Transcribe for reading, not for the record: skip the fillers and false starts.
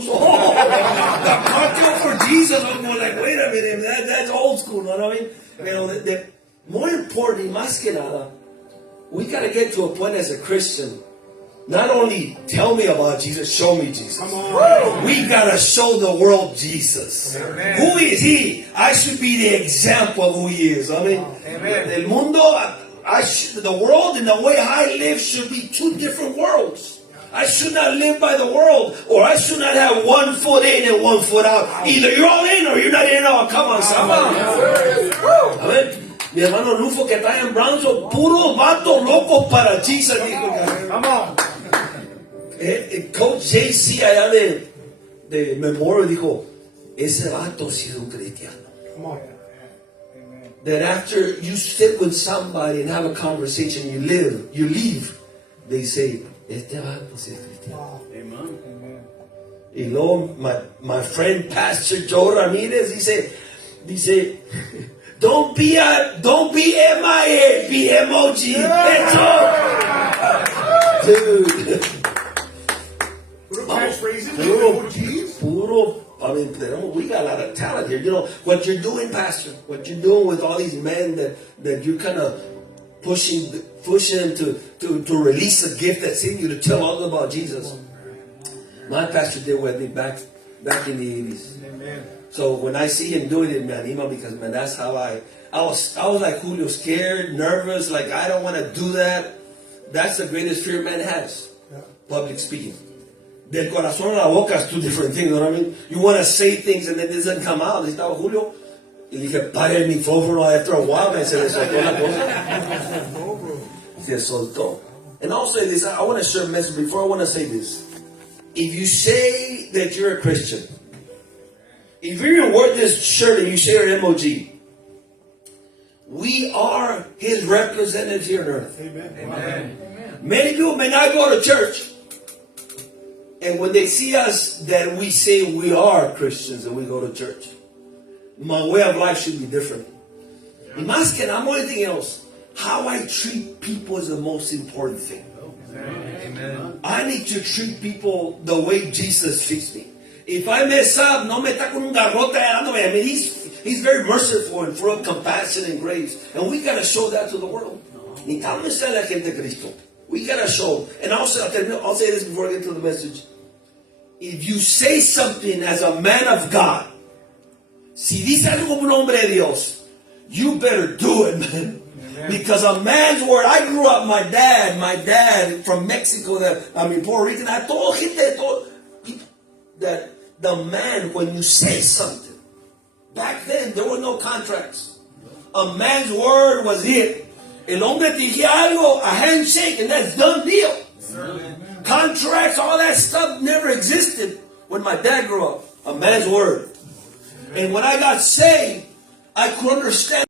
Oh, the cocktail for Jesus. I'm going like, wait a minute, that's old school, you know what I mean? You know, more importantly, más que nada, we got to get to a point as a Christian, not only tell me about Jesus, show me Jesus. Come on. We got to show the world Jesus. Amen. Who is He? I should be the example of who He is. I mean, Amen. el mundo, the world and the way I live should be two different worlds. I should not live by the world, or I should not have one foot in and one foot out. Either you're all in or you're not in at all. Come on, somebody. A ver, mi hermano Rufo que está en Brownsville, puro vato loco para Jesus. Come on. Coach JC allá de Memorial dijo, ese vato sí es un cristiano. Come on. That after you sit with somebody and have a conversation, you leave, they say, este vato sí es cristiano. Amen. Y luego, my friend Pastor Joe Ramirez dice, don't be MIA, be MOG. Dude. Puro, I mean, we got a lot of talent here. You know, what you're doing, Pastor, what you're doing with all these men that you're kind of pushing them to release a gift that's in you to tell others about Jesus. My pastor did with me back in the 80s. Amen. So when I see him doing it, me anima, because man, that's how I was like Julio, scared, nervous, like I don't want to do that. That's the greatest fear man has. Public speaking. Del corazón a la boca is two different things, you know what I mean? You want to say things and then it doesn't come out. Estaba Julio y le dije, pare el micrófono. After a while, man, se le soltó la cosa. Se soltó. And also this, I want to share a message before I want to say this. If you say that you're a Christian, if you're going to wear this shirt and you say you're an MOG, we are His representatives here on earth. Amen. Amen. Many people may not go to church, and when they see us, that we say we are Christians and we go to church, my way of life should be different. Y más que nada, more than anything else, how I treat people is the most important thing. Amen. I need to treat people the way Jesus treats me. If I mess up, no me está con un garrote dándome. I mean, he's very merciful and full of compassion and grace. And we got to show that to the world. Ni tal vez sea la gente Cristo. We got to show. And also, I'll say this before I get to the message. If you say something as a man of God, si dice algo como un hombre de Dios, you better do it, man. Amen. Because a man's word, I grew up, my dad from Mexico, Puerto Rican, I told him that the man, when you say something, back then there were no contracts. A man's word was it. El hombre te decía algo, a handshake, and that's done deal. Amen. Contracts, all that stuff never existed when my dad grew up. A man's word. And when I got saved, I could understand